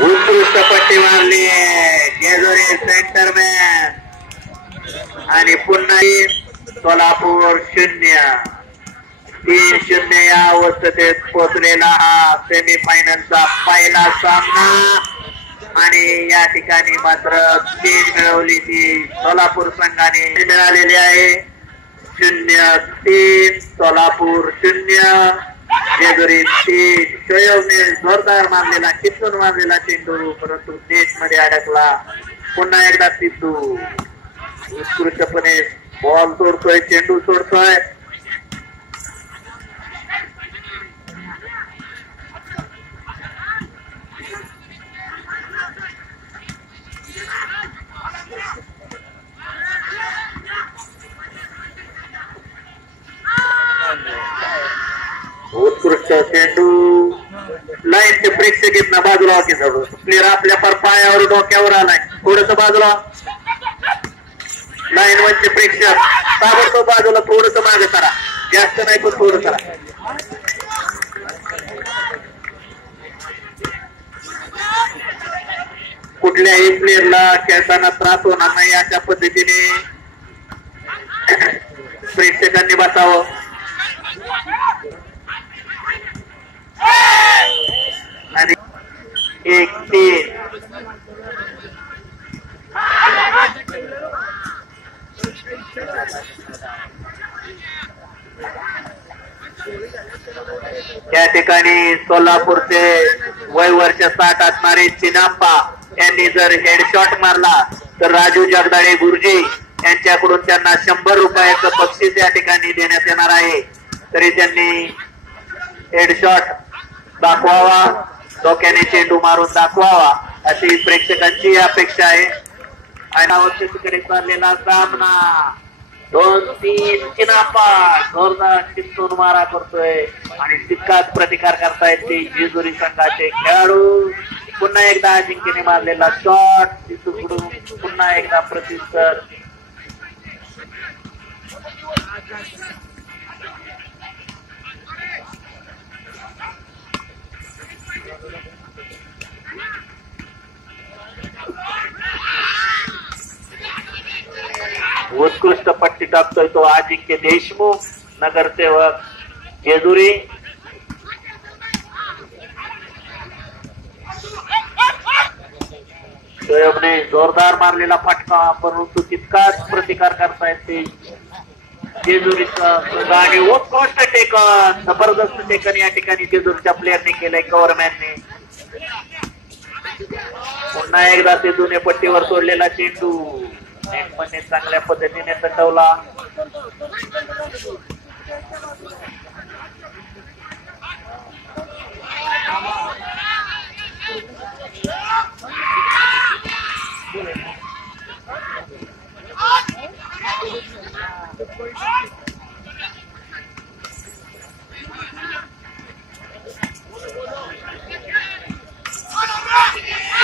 उत्कृष्ट पट्टी मारली जेजुरी सेंटरमॅन आणि पुन्हा सोलापूर 0-3 या अवस्थेत पोहोचलेला हा सेमीफायनलचा पहिला सामना आणि या ठिकाणी मात्र 3 मिळवली ती सोलापूर संघाने मिळालेली आहे. 0-3 सोलापूर 0 जेजुरी 3. शोएबने जोरदार मारलेला चित्तून मारलेला चेंडू परंतु नेट मध्ये अडकला. पुन्हा एकदा सिद्धू उत्कृष्टपणे बॉल सोडतोय, चेंडू सोडतोय. उत्कृष्ट चेंडू लाईनचे प्रेक्षक येत ना बाजूला की जवळ प्लेअर आपल्या पायावर डोक्यावर आलाय. थोडस बाजूला लाईन वरचे प्रेक्षक ताबडतोब बाजूला थोडस मागे करा, जास्त नाही पण थोडं करा. कुठल्याही प्लेअरला खेळताना त्रास होणार नाही अशा पद्धतीने प्रेक्षकांनी बसावं. आणि 1-3 या ठिकाणी सोलापूरचे वय वर्ष 60 असणारे चिनाप्पा यांनी जर हेडशॉट मारला तर राजू जगदाळे गुरुजी यांच्याकडून त्यांना 100 रुपयाचं बक्षीस या ठिकाणी देण्यात येणार आहे. तरी त्यांनी हेडशॉट दाखवावा, डोक्याने चेंडू मारून दाखवावा अशी प्रेक्षकांची अपेक्षा आहे. आणि अवस्थेकडे चाललेला सामना 2-3 चिनाप्पा जोरदार चित्तून मारा करतोय आणि तितकाच प्रतिकार करतायत ते जेजुरी संघाचे खेळाडू. पुन्हा एकदा अजिंक्यने मारलेला शॉट तिथून पुन्हा एकदा प्रत्युत्तर. उत्कृष्ट पट्टी टाकतोय तो अजिंक्य देशमुख, नगरसेवक जेजुरी. शोएबने जोरदार मारलेला फटका परंतु तितकाच प्रतिकार करतायत ते जेजुरीचा संघ. आणि उत्कृष्ट टेकन, जबरदस्त टेकन या ठिकाणी जेजुरीच्या प्लेअरने केलंय गव्हर्नमेंटने. पुन्हा एकदा ते जुने पट्टीवर सोडलेला चेंडू नेटमध्ये चांगल्या पद्धतीने तटवला.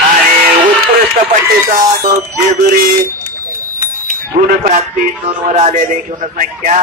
आणि उत्कृष्ट पट्टीचा जेजुरी गुणप्राप्ती 2 वर आलेले गुणसंख्या.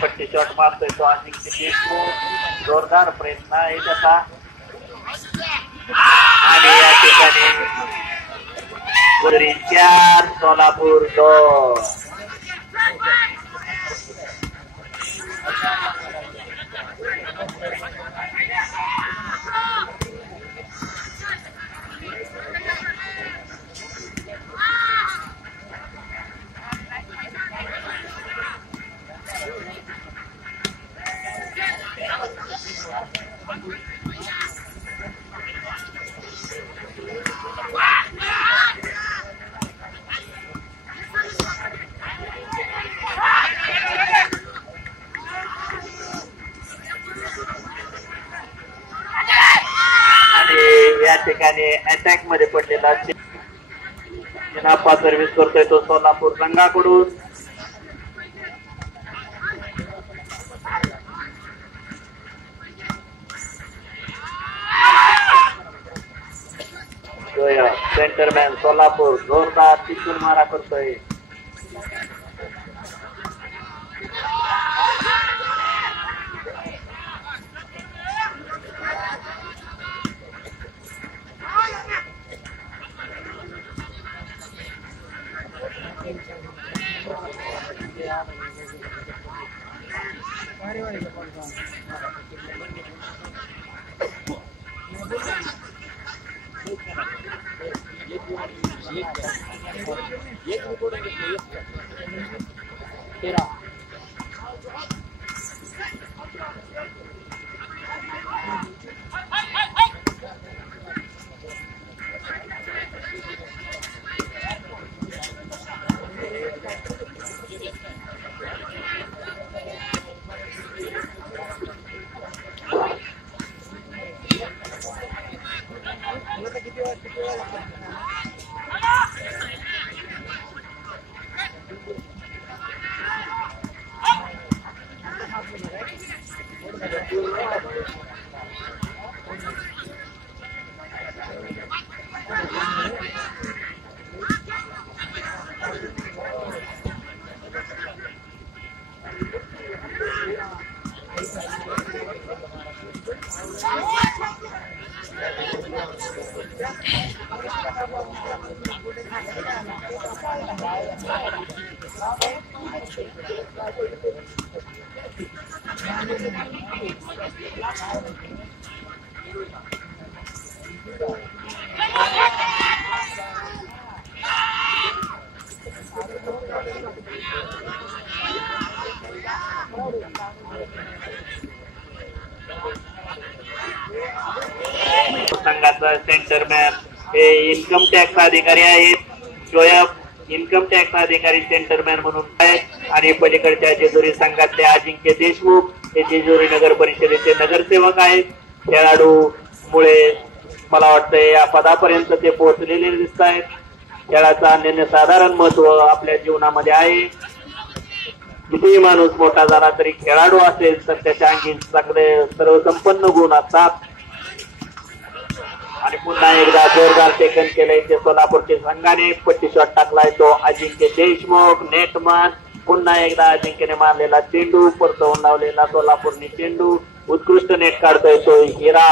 पट्टी शॉट मारतोय तो अजिंक्य देशमुख. जोरदार प्रयत्न आहे त्याचा. आणि या ठिकाणी जेजुरी 4 सोलापूर 2. ठिकाणी अटॅक मध्ये पडलेला चिनाप्पा सर्व्हिस करतोय तो सोलापूर संघाकडून. सेंटरमॅन सोलापूर जोरदार तिथून मारा करतोय. संघाचा सेंटरमॅन हे इन्कम टॅक्स अधिकारी आहेत. शोएब इन्कम टॅक्स अधिकारी सेंटरमॅन म्हणून आहे. आणि पलीकडच्या जेजुरी संघातले अजिंक्य देशमुख हे जेजुरी नगर परिषदेचे नगरसेवक आहेत. खेळाडू मुळे मला वाटतं या पदापर्यंत ते पोहोचलेले दिसत आहेत. खेळाचं अनन्यसाधारण महत्व आपल्या जीवनामध्ये आहे. कितीही माणूस मोठा झाला तरी खेळाडू असेल तर त्याच्या अंगी सगळे सर्वसंपन्न गुण असतात. आणि पुन्हा एकदा जोरदार टेकन केलंय ते सोलापूरच्या संघाने. पट्टी शॉट टाकलाय तो अजिंक्य देशमुख. नेटमन पुन्हा एकदा अजिंक्यने मारलेला चेंडू परतवून लावलेला सोलापूरने चेंडू. उत्कृष्ट नेट काढतोय तो हिरा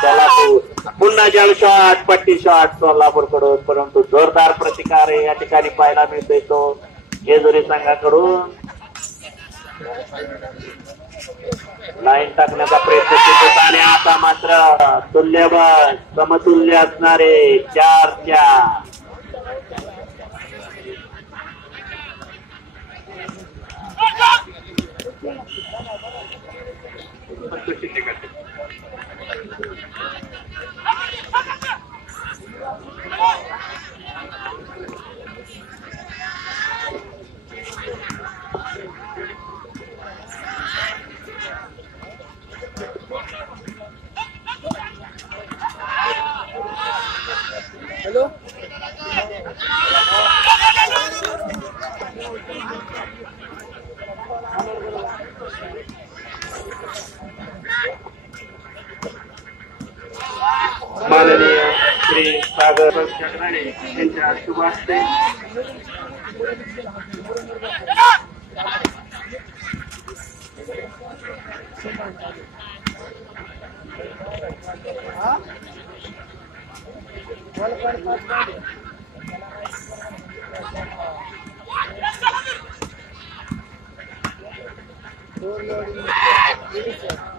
सोलापूर. पुन्हा जल शॉट पट्टी शॉट सोलापूर कडून. परंतु जोरदार प्रतिकार या ठिकाणी पाहायला मिळतोय तो जेजुरी संघाकडून. लाईन टाकण्याचा प्रयत्न केला आणि आता मात्र तुल्यबळ समतुल्य असणारे 4-4. हॅलो माननीय श्री सागर चक्राणे यांच्या शुभ हस्ते Door loading.